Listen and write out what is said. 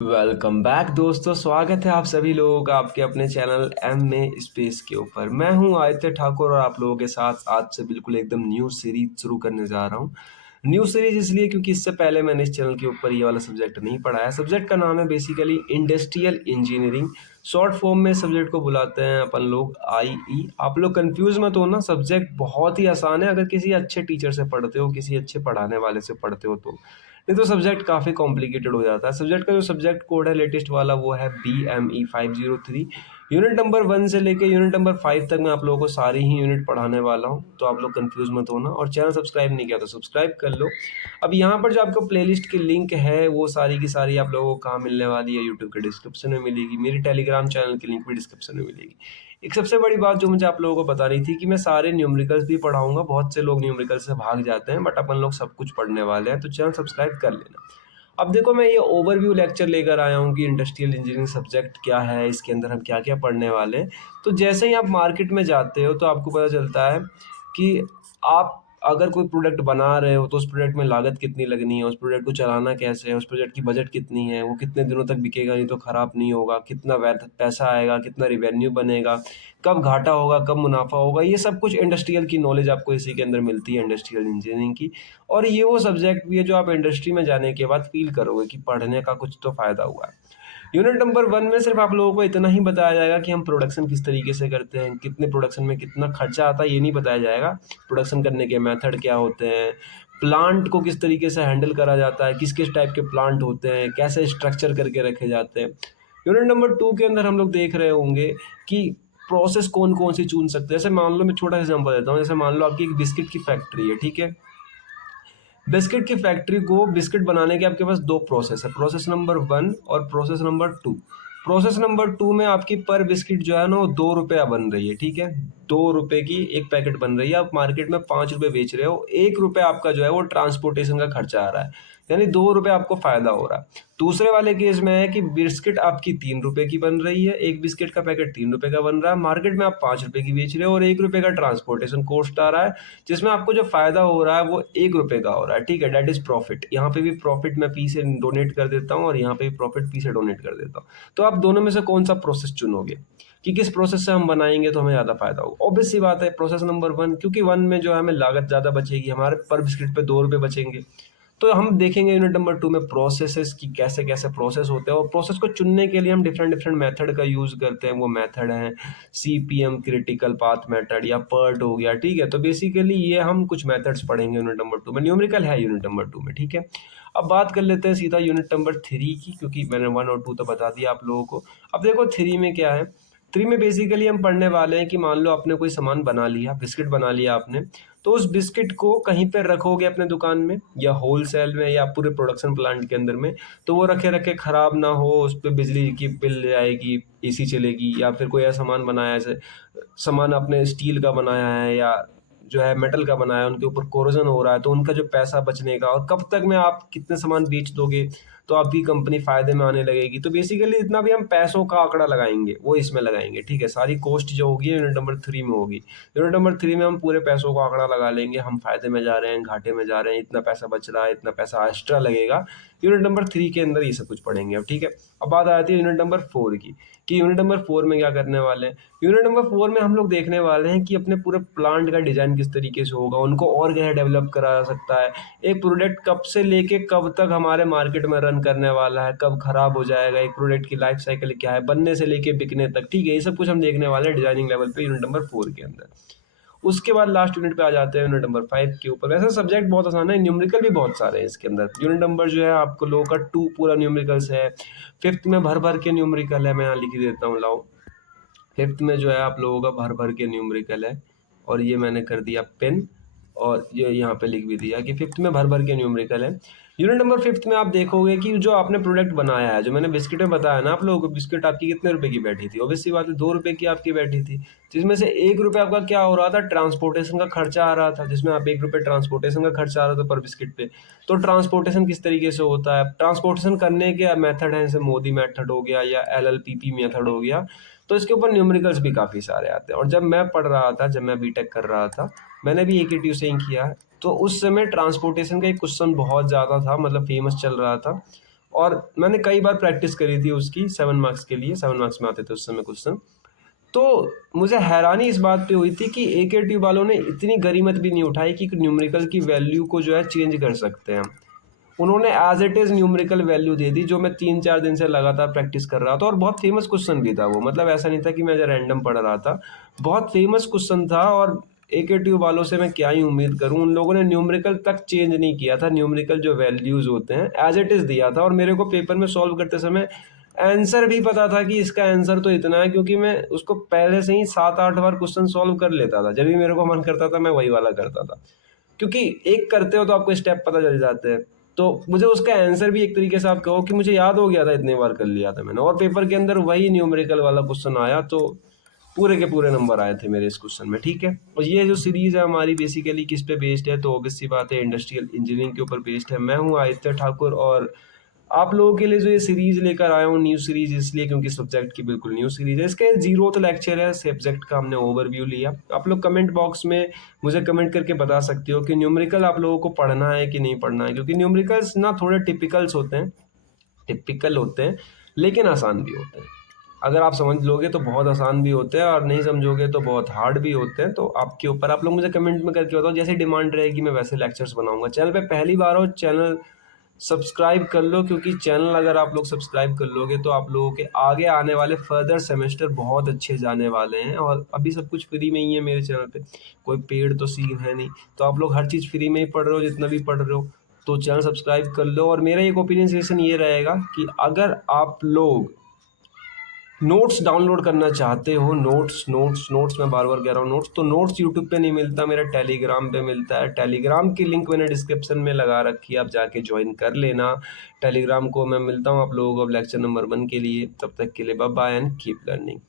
Welcome back दोस्तों, स्वागत है आप सभी लोगों का आपके अपने चैनल एम ए स्पेस के ऊपर। मैं हूं आदित्य ठाकुर और आप लोगों के साथ आज से बिल्कुल एकदम न्यू सीरीज शुरू करने जा रहा हूं। न्यू सीरीज इसलिए क्योंकि इससे पहले मैंने इस चैनल के ऊपर ये वाला सब्जेक्ट नहीं पढ़ाया। सब्जेक्ट का नाम है basically industrial engineering. Short form में सब्जेक्ट को बुलाते हैं अपन लोग IE। आप लोग कंफ्यूज मत हो ना, सब्जेक्ट बहुत ही आसान है अगर किसी अच्छे टीचर से पढ़ते हो, किसी अच्छे पढ़ाने वाले से पढ़ते हो तो। नहीं तो सब्जेक्ट काफ़ी कॉम्प्लिकेटेड हो जाता है। सब्जेक्ट का जो सब्जेक्ट कोड है लेटेस्ट वाला वो है BME 503। यूनिट नंबर 1 से लेके यूनिट नंबर 5 तक मैं आप लोगों को सारी ही यूनिट पढ़ाने वाला हूँ, तो आप लोग कंफ्यूज मत होना। और चैनल सब्सक्राइब नहीं किया तो सब्सक्राइब कर लो। अब यहाँ पर जो आपको प्लेलिस्ट की लिंक है वो सारी की सारी आप लोगों को कहाँ मिलने वाली है, यूट्यूब के डिस्क्रिप्शन में मिलेगी। मेरी टेलीग्राम चैनल की लिंक भी डिस्क्रिप्शन में मिलेगी। एक सबसे बड़ी बात जो मुझे आप लोगों को बतानी थी कि मैं सारे न्यूमेरिकल्स भी पढ़ाऊंगा। बहुत से लोग न्यूमेरिकल से भाग जाते हैं, बट अपन लोग सब कुछ पढ़ने वाले हैं, तो चैनल सब्सक्राइब कर लेना। अब देखो, मैं ये ओवरव्यू लेक्चर लेकर आया हूँ कि इंडस्ट्रियल इंजीनियरिंग सब्जेक्ट क्या है, इसके अंदर हम क्या क्या पढ़ने वाले हैं। तो जैसे ही आप मार्केट में जाते हो तो आपको पता चलता है कि आप अगर कोई प्रोडक्ट बना रहे हो तो उस प्रोडक्ट में लागत कितनी लगनी है, उस प्रोडक्ट को चलाना कैसे है, उस प्रोडक्ट की बजट कितनी है, वो कितने दिनों तक बिकेगा नहीं तो ख़राब नहीं होगा, कितना पैसा आएगा, कितना रिवेन्यू बनेगा, कब घाटा होगा, कब मुनाफा होगा। ये सब कुछ इंडस्ट्रियल की नॉलेज आपको इसी के अंदर मिलती है, इंडस्ट्रियल इंजीनियरिंग की। और ये वो सब्जेक्ट भी है जो आप इंडस्ट्री में जाने के बाद फील करोगे कि पढ़ने का कुछ तो फ़ायदा हुआ है। यूनिट नंबर 1 में सिर्फ आप लोगों को इतना ही बताया जाएगा कि हम प्रोडक्शन किस तरीके से करते हैं, कितने प्रोडक्शन में कितना खर्चा आता है ये नहीं बताया जाएगा। प्रोडक्शन करने के मेथड क्या होते हैं, प्लांट को किस तरीके से हैंडल करा जाता है, किस किस टाइप के प्लांट होते हैं, कैसे स्ट्रक्चर करके रखे जाते हैं। यूनिट नंबर 2 के अंदर हम लोग देख रहे होंगे कि प्रोसेस कौन कौन सी चुन सकते हैं। जैसे मान लो, मैं छोटा सा एग्जाम्पल देता हूँ। जैसे मान लो आपकी एक बिस्किट की फैक्ट्री है, ठीक है। बिस्किट की फैक्ट्री को बिस्किट बनाने के आपके पास दो प्रोसेस है, प्रोसेस नंबर 1 और प्रोसेस नंबर 2। प्रोसेस नंबर 2 में आपकी पर बिस्किट जो है ना वो 2 रुपया बन रही है, ठीक है। 2 रुपए की एक पैकेट बन रही है, आप मार्केट में 5 रुपए बेच रहे हो। 1 रुपया आपका जो है वो ट्रांसपोर्टेशन का खर्चा आ रहा है, यानी 2 रुपये आपको फायदा हो रहा है। दूसरे वाले केस में है कि बिस्किट आपकी 3 रुपए की बन रही है, एक बिस्किट का पैकेट 3 रुपए का बन रहा है, मार्केट में आप 5 रुपए की बेच रहे हो और 1 रुपए का ट्रांसपोर्टेशन कॉस्ट आ रहा है, जिसमें आपको जो फायदा हो रहा है वो 1 रुपए का हो रहा है, ठीक है। That is profit. यहाँ पे भी प्रॉफिट मैं पी से डोनेट कर देता हूँ और यहाँ पे भी प्रॉफिट पी से डोनेट कर देता हूँ। तो आप दोनों में से कौन सा प्रोसेस चुनोगे कि किस प्रोसेस से हम बनाएंगे तो हमें ज़्यादा फायदा होगा। ऑब्वियस सी बात है प्रोसेस नंबर 1, क्योंकि 1 में जो है हमें लागत ज़्यादा बचेगी, हमारे पर बिस्किट पे 2 रुपए बचेंगे। तो हम देखेंगे यूनिट नंबर 2 में प्रोसेसेस की कैसे कैसे प्रोसेस होते हैं, और प्रोसेस को चुनने के लिए हम डिफरेंट डिफरेंट मेथड का यूज़ करते हैं। वो मेथड है CPM क्रिटिकल पाथ मेथड या PERT हो गया, ठीक है। तो बेसिकली ये हम कुछ मेथड्स पढ़ेंगे यूनिट नंबर 2 में। न्यूमेरिकल है यूनिट नंबर 2 में, ठीक है। अब बात कर लेते हैं सीधा यूनिट नंबर 3 की, क्योंकि मैंने 1 और 2 तो बता दिया आप लोगों को। अब देखो 3 में क्या है। 3 में बेसिकली हम पढ़ने वाले हैं कि मान लो आपने कोई सामान बना लिया, बिस्किट बना लिया आपने, तो उस बिस्किट को कहीं पे रखोगे अपने दुकान में या होलसेल में या पूरे प्रोडक्शन प्लांट के अंदर में, तो वो रखे रखे खराब ना हो, उस पर बिजली की बिल आएगी, AC चलेगी। या फिर कोई ऐसा सामान बनाया है, जैसे सामान आपने स्टील का बनाया है या जो है मेटल का बनाया है, उनके ऊपर कोरोजन हो रहा है, तो उनका जो पैसा बचने का और कब तक में आप कितने सामान बेच दोगे तो आपकी कंपनी फायदे में आने लगेगी। तो बेसिकली इतना भी हम पैसों का आंकड़ा लगाएंगे वो इसमें लगाएंगे, ठीक है। सारी कॉस्ट जो होगी यूनिट नंबर 3 में होगी। यूनिट नंबर 3 में हम पूरे पैसों का आंकड़ा लगा लेंगे, हम फायदे में जा रहे हैं, घाटे में जा रहे हैं, इतना पैसा बच रहा है, इतना पैसा एक्स्ट्रा लगेगा। यूनिट नंबर 3 के अंदर ये सब कुछ पढ़ेंगे अब, ठीक है। अब बात आती है यूनिट नंबर 4 की, कि यूनिट नंबर 4 में क्या करने वाले हैं। यूनिट नंबर 4 में हम लोग देखने वाले हैं कि अपने पूरे प्लांट का डिजाइन किस तरीके से होगा, उनको और क्या डेवलप करा जा सकता है, एक प्रोडक्ट कब से लेके कब तक हमारे मार्केट में रन करने वाला है, कब खराब हो जाएगा, एक प्रोडक्ट की लाइफ साइकिल क्या है, बनने से लेके बिकने तक, ठीक है। ये सब कुछ हम देखने वाले हैं डिजाइनिंग लेवल पे यूनिट नंबर 4 के अंदर। उसके बाद लास्ट यूनिट पे आ जाते हैं यूनिट नंबर 5 के ऊपर। वैसे सब्जेक्ट बहुत आसान है, न्यूमेरिकल भी बहुत सारे हैं इसके अंदर। यूनिट नंबर जो है आपको लोगों का 2 पूरा न्यूमेरिकल्स है। 5th में भर भर के न्यूमेरिकल है, मैं यहाँ लिख देता हूँ, लाओ। 5th में जो है आप लोगों का भर भर के न्यूमेरिकल है, और ये मैंने कर दिया पेन, और ये यहाँ पे लिख भी दिया कि 5th में भर भर के न्यूमेरिकल है। यूनिट नंबर 5th में आप देखोगे कि जो आपने प्रोडक्ट बनाया है, जो मैंने बिस्किट में बताया ना आप लोगों को, बिस्किट आपकी कितने रुपए की बैठी थी, ऑब्वियस सी बात है 2 रुपए की आपकी बैठी थी, जिसमें से 1 रुपया आपका क्या हो रहा था, ट्रांसपोर्टेशन का खर्चा आ रहा था, जिसमें आप 1 रुपये ट्रांसपोर्टेशन का खर्चा आ रहा था पर बिस्किट पे। तो ट्रांसपोर्टेशन किस तरीके से होता है, ट्रांसपोर्टेशन करने के मेथड है, जैसे मोदी मेथड हो गया या LLPP मेथड हो गया। तो इसके ऊपर न्यूमेरिकल्स भी काफ़ी सारे आते हैं। और जब मैं पढ़ रहा था, जब मैं बीटेक कर रहा था, मैंने भी AKTU से ही किया है, तो उस समय ट्रांसपोर्टेशन का एक क्वेश्चन बहुत ज़्यादा था, मतलब फेमस चल रहा था। और मैंने कई बार प्रैक्टिस करी थी उसकी 7 मार्क्स के लिए, 7 मार्क्स में आते थे उस समय क्वेश्चन। तो मुझे हैरानी इस बात पे हुई थी कि एके ट्यूब वालों ने इतनी गरीमत भी नहीं उठाई कि न्यूमेरिकल की वैल्यू को जो है चेंज कर सकते हैं। उन्होंने as it is numerical value दे दी, जो मैं 3-4 दिन से लगातार प्रैक्टिस कर रहा था, और बहुत फेमस क्वेश्चन भी था वो। मतलब ऐसा नहीं था कि मैं जो रैंडम पढ़ रहा था, बहुत फेमस क्वेश्चन था। और एके ट्यूब वालों से मैं क्या ही उम्मीद करूं, उन लोगों ने न्यूमेरिकल तक चेंज नहीं किया था, न्यूमेरिकल जो वैल्यूज़ होते हैं एज इट इज़ दिया था। और मेरे को पेपर में सॉल्व करते समय आंसर भी पता था कि इसका आंसर तो इतना है, क्योंकि मैं उसको पहले से ही 7-8 बार क्वेश्चन सॉल्व कर लेता था। जब भी मेरे को मन करता था मैं वही वाला करता था, क्योंकि एक करते हो तो आपको स्टेप पता चल जाते हैं। तो मुझे उसका आंसर भी एक तरीके से आप कहो कि मुझे याद हो गया था, इतने बार कर लिया था मैंने, और पेपर के अंदर वही न्यूमेरिकल वाला क्वेश्चन आया, तो पूरे के पूरे नंबर आए थे मेरे इस क्वेश्चन में। ठीक है, और ये जो सीरीज है हमारी बेसिकली किस पे बेस्ड है, तो ऑब्वियस सी बात है इंडस्ट्रियल इंजीनियरिंग के ऊपर बेस्ड है। मैं हूँ आदित्य ठाकुर, और आप लोगों के लिए जो ये सीरीज लेकर आया हूँ, न्यू सीरीज इसलिए क्योंकि सब्जेक्ट की बिल्कुल न्यू सीरीज है। इसका 0th लेक्चर है, सब्जेक्ट का हमने ओवरव्यू लिया। आप लोग कमेंट बॉक्स में मुझे कमेंट करके बता सकते हो कि न्यूमेरिकल आप लोगों को पढ़ना है कि नहीं पढ़ना है, क्योंकि न्यूमेरिकल्स ना थोड़े टिपिकल होते हैं, लेकिन आसान भी होते हैं। अगर आप समझ लोगे तो बहुत आसान भी होते हैं, और नहीं समझोगे तो बहुत हार्ड भी होते हैं। तो आपके ऊपर, आप लोग मुझे कमेंट में करके बताओ, जैसे डिमांड रहेगी मैं वैसे लेक्चर्स बनाऊंगा। चैनल पे पहली बार हो, चैनल सब्सक्राइब कर लो, क्योंकि चैनल अगर आप लोग सब्सक्राइब कर लोगे तो आप लोगों के आगे आने वाले फर्दर सेमेस्टर बहुत अच्छे जाने वाले हैं। और अभी सब कुछ फ्री में ही है मेरे चैनल पे, कोई पेड तो सीन है नहीं। तो आप लोग हर चीज़ फ्री में ही पढ़ रहे हो, जितना भी पढ़ रहे हो, तो चैनल सब्सक्राइब कर लो। और मेरा एक ओपिनियन सेशन ये रहेगा कि अगर आप लोग नोट्स डाउनलोड करना चाहते हो, नोट्स मैं बार बार कह रहा हूँ नोट्स, तो नोट्स यूट्यूब पे नहीं मिलता, मेरा टेलीग्राम पे मिलता है। टेलीग्राम की लिंक मैंने डिस्क्रिप्शन में लगा रखी है, आप जाके ज्वाइन कर लेना टेलीग्राम को। मैं मिलता हूँ आप लोगों को अब लेक्चर नंबर 1 के लिए। तब तक के लिए bye bye and keep learning.